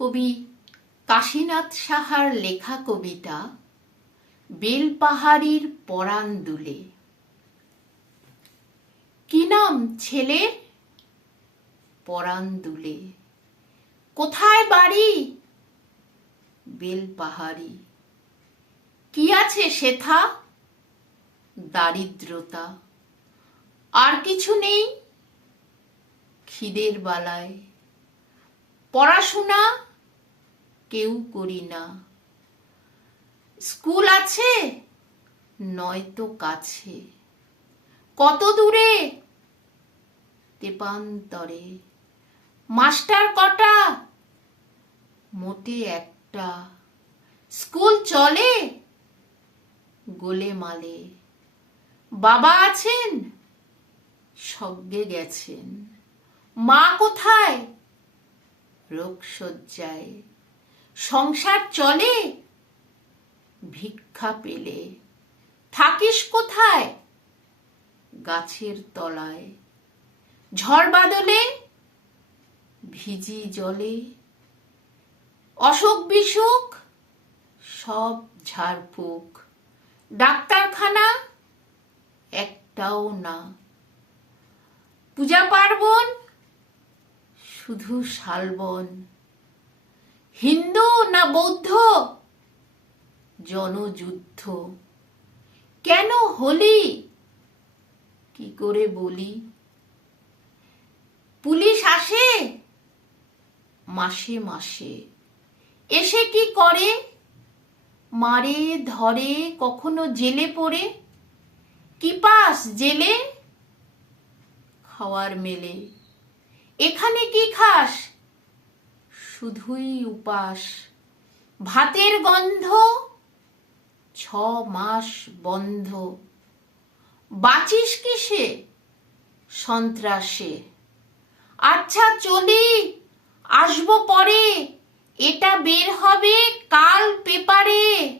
কবি কাশীনাথ সাহার লেখা কবিতা বেলপাহাড়ির পরাণ দুলে। কি নাম ছেলের? পরাণ দুলে। কোথায় বাড়ি? বেলপাহাড়ি। কি আছে সেথা? দারিদ্রতা। আর কিছু নেই? খিদের বালায়। পড়াশোনা কেউ করি না। স্কুল আছে নয়তো কাছে। কত দূরে? তেপান্তরে। মাস্টার কটা? মোটে একটা। স্কুল চলে গোলেমালে। বাবা আছেন? স্বর্গে গেছেন। মা কোথায়? রোগশয্যায়। সংসার চলে ভিক্ষা পেলে। থাকিস কোথায়? গাছের তলায়। ঝড় বাদলে ভিজি জলে। অসুখ বিসুখ সব ঝাড়ফুঁক। ডাক্তারখানা একটাও না। পূজা পার্বণ শুধু শালবন। হিন্দু না বৌদ্ধ? জনযুদ্ধ। কেন হলি? কি করে বলি? পুলিশ আসে মাসে মাসে। এসে কি করে? মারে ধরে, কখনো জেলে পড়ে। কি পাস জেলে? খাওয়ার মেলে। এখানে কি খাস? শুধুই উপাস। ভাতের গন্ধ 6 মাস বন্ধ। বাঁচিস কিসে? সন্ত্রাসে। আচ্ছা চলি, আসবো পরে। এটা বের হবে কাল পেপারে।